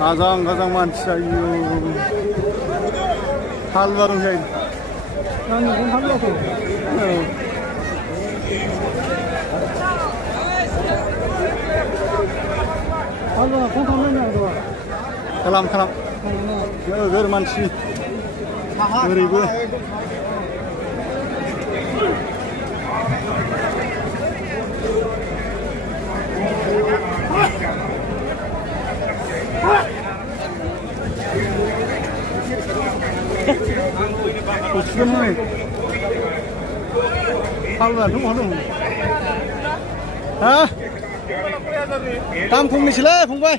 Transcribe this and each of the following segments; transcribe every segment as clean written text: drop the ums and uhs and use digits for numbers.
Ajang मानसि आयु हाल बारं जायो आं नोंखौ हालवाखै हालवा फन खालामनाय खालाम नोगोर मानसि ओरैबो Utsumai, halwa dong dong. Hah? Kampung ni sila, Fungbai.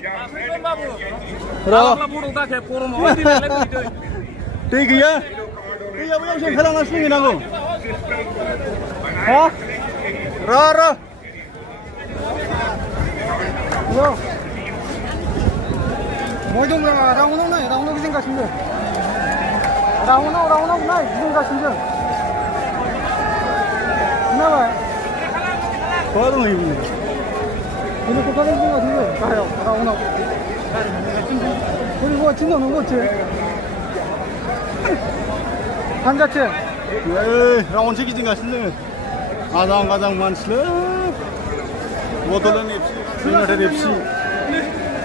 Tiga ya? Tiga macam sih kalau ngasih ni aku. Hah? Rara. Yo. Mau dong lah, raunong kita kasih dulu. 라오나 나이 무슨 가신죠? 나와. 거동 입니다. 이거 똑같은 거 같은데. 가요. 라오나. 우리 뭐 진도는 거지? 한자체. 에이, 라온 책이진 가신데. 가장 많지래. 모델은 입시, 스나들 입시.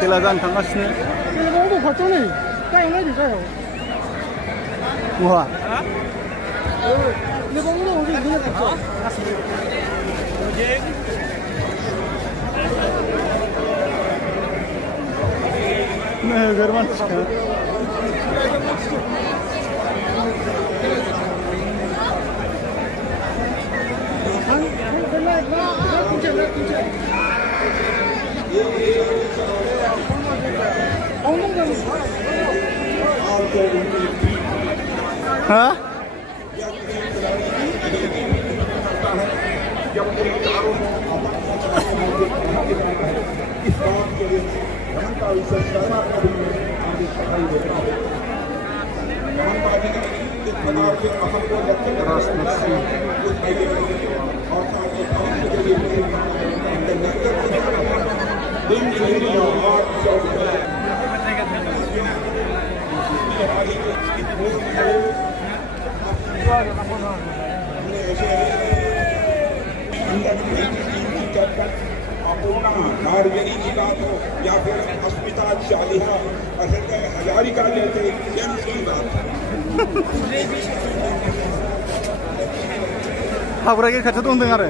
킬라잔 당가시네. 이거 봤잖아. 까이나지 가요. Wah. Ini bangun udah ini kan. Nah, german sekali. Hah? नारगरी की बात हो या फिर अस्मिता शालिहा हजारी का लेते सही बात हाबुरागे खाथियाव दंदों आरो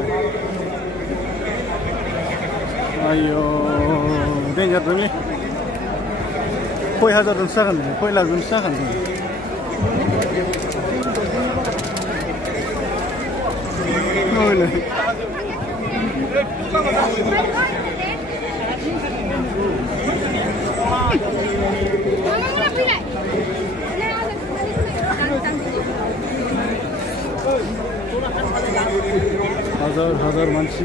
आयौ डेन्जार दंलै 6,000 जनसो जागोन 6 लाख जनसो जागोन हजार मानसि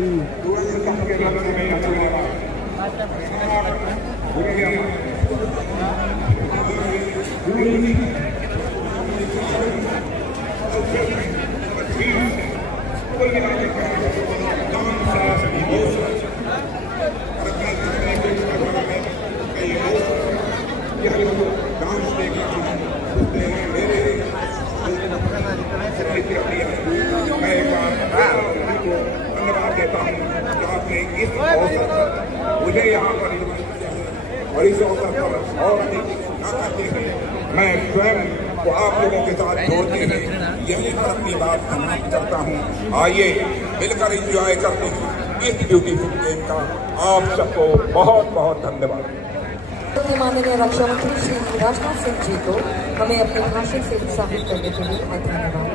मुझे यहाँ पर और इस अवसर पर और मैं स्वयं को आप लोगों के साथ जोड़ते हुए यहीं पर अपनी बात समाप्त करता हूँ। आइए मिलकर एंजॉय करते हैं इस ब्यूटीफुल गेम का। आप सबको बहुत बहुत धन्यवाद। माननीय रक्षा मंत्री श्री राजनाथ सिंह जी को हमें अपने भाषण से उत्साहित करने के लिए धन्यवाद।